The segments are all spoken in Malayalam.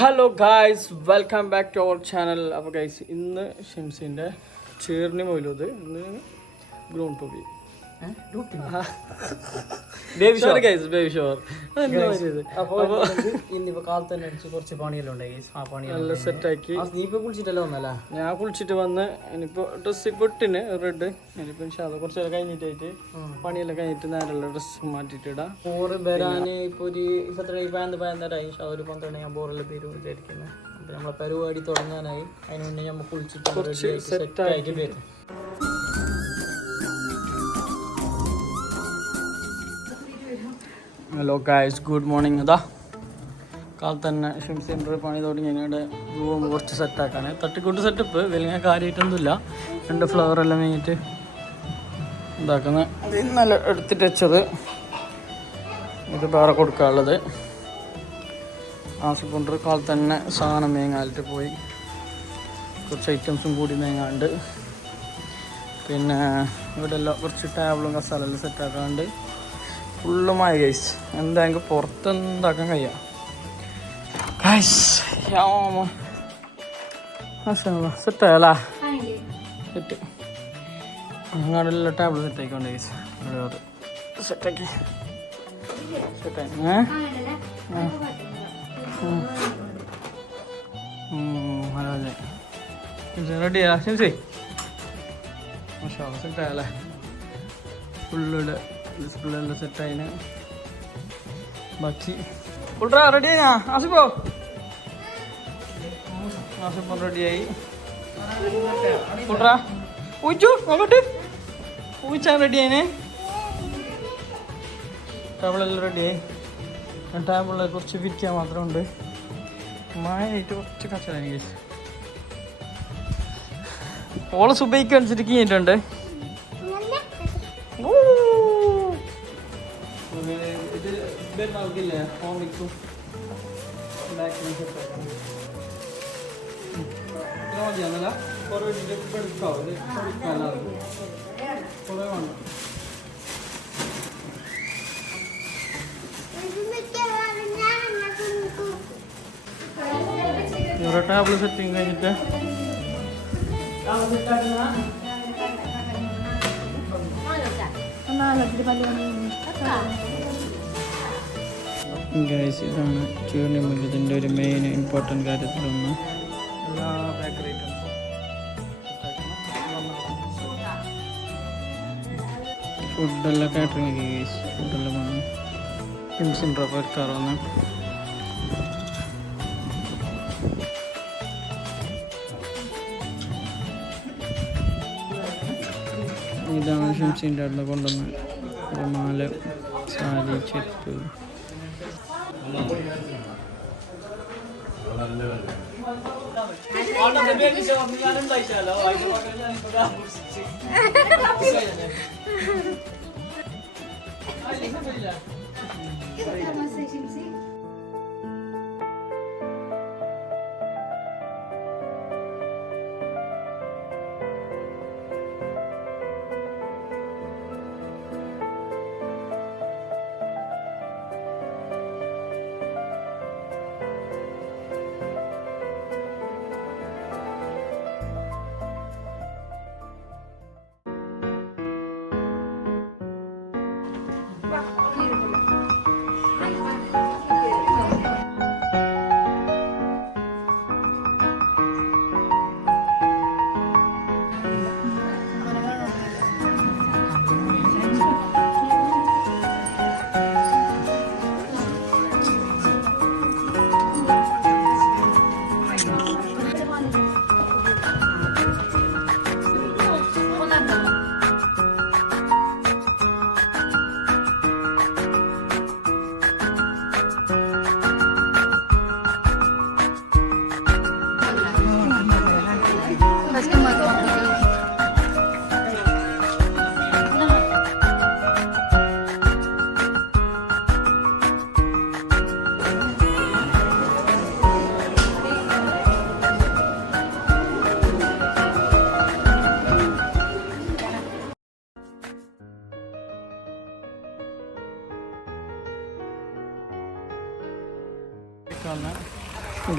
Hello guys, welcome back to our channel. അപ്പോൾ ഗൈസ്, ഇന്ന് ഷിംസിൻ്റെ ചേർണി മൗലൂദ്. ഇന്ന് groom to be baby shower. ഇന്നിപ്പോ കാലത്ത് തന്നെ അടിച്ച് കുറച്ച് പണിയെല്ലാം ഉണ്ടായി. ആ പണിയെല്ലാം സെറ്റാക്കി. നീ ഇപ്പൊ കുളിച്ചിട്ടല്ലോ വന്നല്ല? ഞാൻ കുളിച്ചിട്ട് വന്ന് ഇനിയിപ്പോൾ ഡ്രസ്സ് പൊട്ടിന് റെഡ്. ഇനിയിപ്പോൾ കുറച്ച് കഴിഞ്ഞിട്ടായിട്ട് പണിയെല്ലാം കഴിഞ്ഞിട്ട് നേരെയുള്ള ഡ്രസ്സ് മാറ്റിയിട്ടിടാം. ബോറ് വരാന് ഇപ്പൊ ഒരു 15-15 ഒരു 12 ഞാൻ ബോറെല്ലാം പേര് വിചാരിക്കുന്നത്. അപ്പൊ നമ്മളെ പരിപാടി തുടങ്ങാനായി. അതിന് മുന്നേ നമ്മൾ കുളിച്ചിട്ട് സെറ്റായിട്ട് വരും. Hello guys, good morning. ഇതാ കാലത്ത് തന്നെ ഷിംസിൻ്റെ പണി തുടങ്ങി. ഞങ്ങളുടെ റൂം കുറച്ച് സെറ്റാക്കാണ്. തട്ടിക്കൂട്ട് സെറ്റപ്പ് വലിയ കാര്യമായിട്ടൊന്നുമില്ല. 2 ഫ്ലവറെല്ലാം കഴിഞ്ഞിട്ട് ഇതാക്കുന്നത്. അത് ഇന്നലെ എടുത്തിട്ട് വെച്ചത്. ഇത് വേറെ കൊടുക്കാനുള്ളത്. ആവശ്യപ്പെട്ട കാലത്ത് തന്നെ സാധനം മേങ്ങാലിട്ട് പോയി. കുറച്ച് ഐറ്റംസും കൂടി മേങ്ങാണ്ട്. പിന്നെ ഇവിടെ എല്ലാം കുറച്ച് ടേബിളും കസാലെല്ലാം സെറ്റാക്കാണ്ട് ഫുള്ളുമായി ഗൈസ്. എന്തായെങ്കിൽ പുറത്തെന്താക്കാൻ കഴിയാം ഗൈസ്. സെറ്റായല്ലേ? സെറ്റ് അങ്ങനെയുള്ള ടേബിൾ സെറ്റായിക്കൊണ്ട് ഗൈസ്. സെറ്റാക്കി സെറ്റായി. റെഡിയാ ഷിംസി? മാഷാ അല്ലാ, സെറ്റായല്ലേ? ഫുള്ളിടെ ഡിസ്പ്ലേ എല്ലാം സെറ്റായിന്. ബാക്കി ഉൾട്രാ റെഡിയാ? ആസിപ്പോ റെഡിയായി. ഉൾട്രാ ഊച്ചു അങ്ങോട്ട് ഊച്ചാൻ റെഡിയായിന്. ടേബിളെല്ലാം റെഡിയായി. ടേബിളിൽ കുറച്ച് ഫിറ്റ് ചെയ്യാൻ മാത്രമുണ്ട്. മഴയായിട്ട് കുറച്ച് കച്ചറായി കേസ്. ഓള് സുബൈക്ക് അനുസരിച്ച് കഴിഞ്ഞിട്ടുണ്ട്. ഇത് നമുക്കില്ലേ കോമിക്സും മതിയാണല്ല. കുറേ എടുക്കാവോ? ഇത് കുറേ വേണം. ഇവിടെ ടേബിൾ സെറ്റിങ് കഴിഞ്ഞിട്ട് ഗൈസ്, ഇതാണ് ചൂർണി മുല്ലത്തിൻ്റെ ഒരു മെയിൻ ഇമ്പോർട്ടൻറ്റ് കാര്യത്തിലൊന്ന്. എല്ലാ ബേക്കറി ഐറ്റംസും ഫുഡെല്ലാം കാറ്ററിംഗ് ഒക്കെ ഗൈസ്. ഫുഡെല്ലാം വന്ന് ഷിംസിൻ പ്രൊഫൈൽക്കാർ വന്ന് ഇതാണ് ഷിംസിൻ്റെ അടുത്ത് കൊണ്ടുവന്ന് ഒരു മാല, സാരി, ചെരുപ്പ്.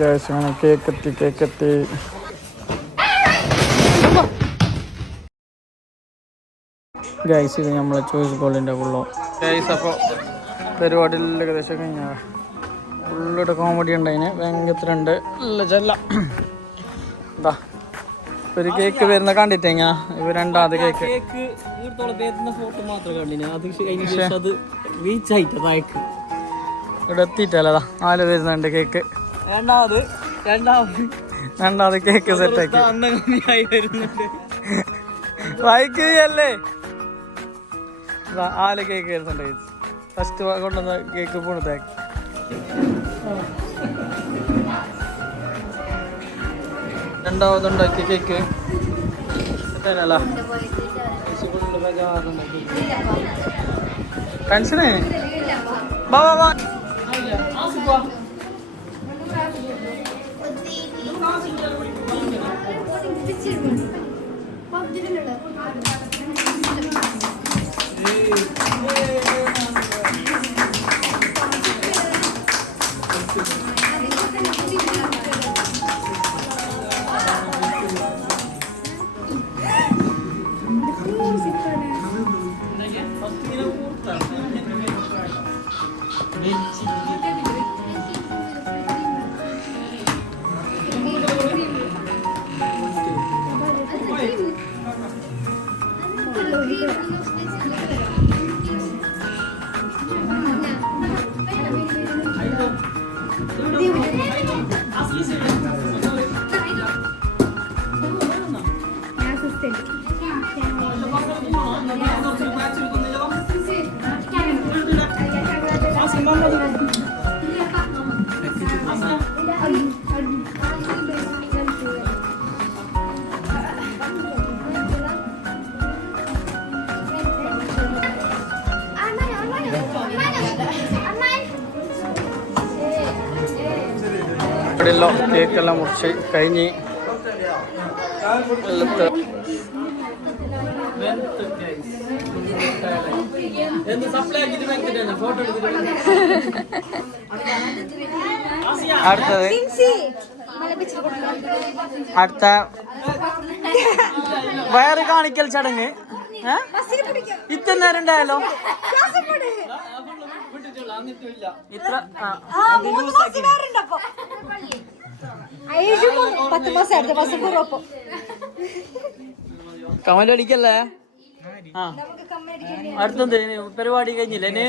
ഗൈസ് അങ്ങനെ കേക്ക് എത്തി ഗൈസ്. ഇത് നമ്മളെ ചോയ്സ് ഗോൾഡിൻ്റെ ഫുള്ളോ ഗൈസ്. അപ്പോൾ പരിപാടിയിൽ ഏകദേശം കഴിഞ്ഞാൽ ഫുള്ളിട്ട് കോമഡി ഉണ്ടായിന് ഭയങ്കരത്തിലുണ്ട് നല്ല ചെല്ല. എന്താ ഒരു കേക്ക് വരുന്ന കണ്ടിട്ടേങ്ങ ഇവ രണ്ടാമത് കേക്ക് ഫോട്ടോ മാത്രം കണ്ടിന് അത് റീച്ച് ആയിട്ട് താഴേക്ക് ഇവിടെ എത്തിയിട്ടല്ലതാ 4 വരുന്നുണ്ട് കേക്ക്. രണ്ടാമത് കേക്ക് സെറ്റാക്കി വരുന്നുണ്ട്. വായിക്കുകയല്ലേ 4 കേക്ക് വരുന്നുണ്ട്. ഫസ്റ്റ് കൊണ്ടുവന്ന കേക്ക് പൂണത്താക്കി രണ്ടാമതുണ്ടാക്കിയ കേക്ക് അല്ല ടെൻഷനേ വാ വാ വാ. ഇവിടെയല്ലോ കേക്കെല്ലാം മുറിച്ച് കഴിഞ്ഞ് അടുത്ത വയറ് കാണിക്കൽ ചടങ്ങ് ഇത്ര നേരം ഉണ്ടായാലോ ഇത്ര കമന്റ് അടിക്കല്ലേ. ആ അടുത്തത് പരിപാടി കഴിഞ്ഞില്ല. ഇനി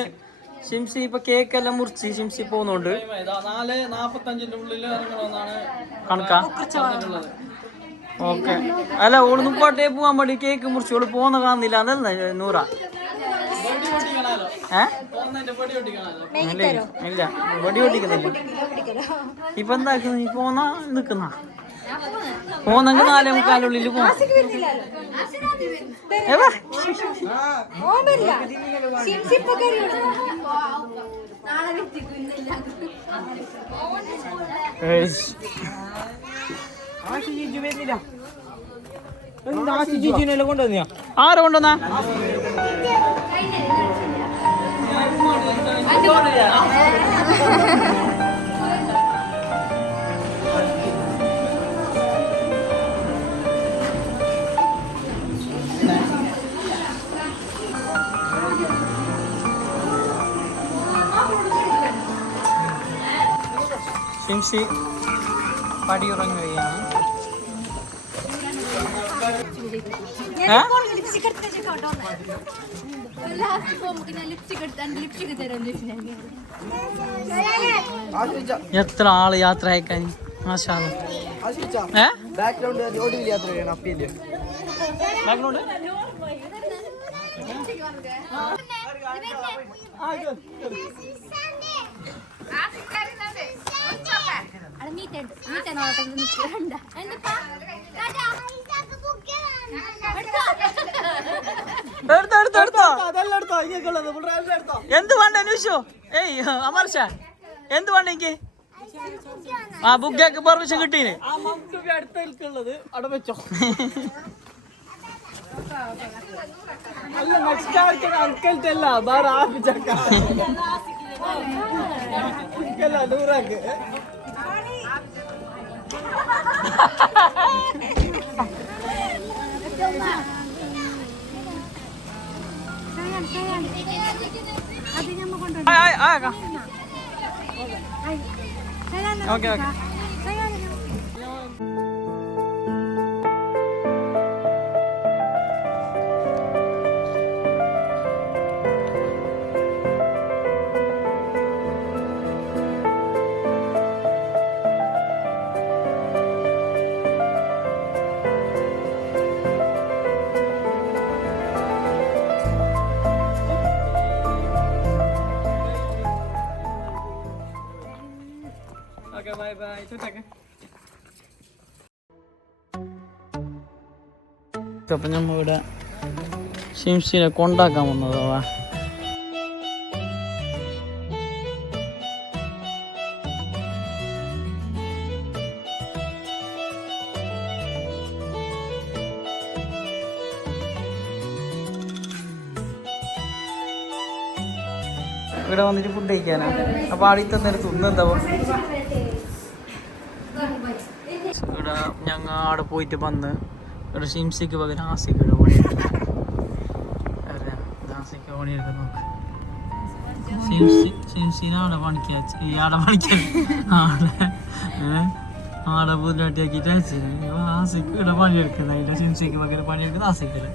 ഷിംസി ഇപ്പൊ കേക്കെല്ലാം മുറിച്ച് ഷിംസി പോകുന്നുണ്ട്. 4:45 ഉള്ളിൽ ഇറങ്ങണമെന്നാണ് കണക്കാ. ഓക്കെ അല്ല ഓള് മുപ്പാട്ടേ പോവാൻ വേണ്ടി കേക്ക് മുറിച്ച് ഓള് പോകുന്ന കാണുന്നില്ല. അതല്ല 100 ഇല്ല വടി ഓടിക്കുന്നില്ല. ഇപ്പൊ എന്താക്കുന്നു നീ പോന്നാ നിക്കുന്ന പോന്നെങ്കിൽ 4:45 പോവാം. ആരെ കൊണ്ടുവന്നാ ഷിംസി പടിയുറങ്ങുകയാണ്. എത്ര ആള് യാത്ര അയക്കാൻ മാഷാ എന്ത് വേണ്ട അന്വേഷിച്ചോ. ഏയ് അമർഷ എന്ത് വേണ്ട എനിക്ക് ആ ബുക്കൊക്കെ പെർമിഷൻ കിട്ടീന്. അടുത്തുള്ളത് അവിടെ വെച്ചോ. അല്ല നെക്സ്റ്റ് ആഴ്ച അൽക്കൽട്ടല്ല വേറെ ആപ്പിച്ചക്ക 100 കാക്ക okay okay okay bye bye ചുറ്റൊക്കെ. അപ്പം നമ്മൾ ഇവിടെ ഷിംസിനെ കൊണ്ടാക്കാൻ വന്നതാ. ഇവിടെ വന്നിട്ട് ഫുഡ് കഴിക്കാനാ. അപ്പോൾ ആദ്യത്തെ നേരത്ത് എന്താ ഇവിടെ ഞങ്ങൾ അവിടെ പോയിട്ട് വന്ന് ഇവിടെ ഷിംസിക്ക് പകരം ആസിക്ക് ഇവിടെ പണിയെടുക്കും. ആസിക്ക് പണിയെടുക്കാൻ നോക്ക്. ഷിംസിനെ അവിടെ പണിക്കാ ആടെ പണിക്കാൻ ആടെ പുല്ലാട്ടിയാക്കിയിട്ട് അയച്ചു. ആസിക്ക് ഇവിടെ പണിയെടുക്കുന്നത് അതിൻ്റെ ഷിംസിക്ക് പകരം പണിയെടുക്കുന്നത് ആസിക്കല്ലേ.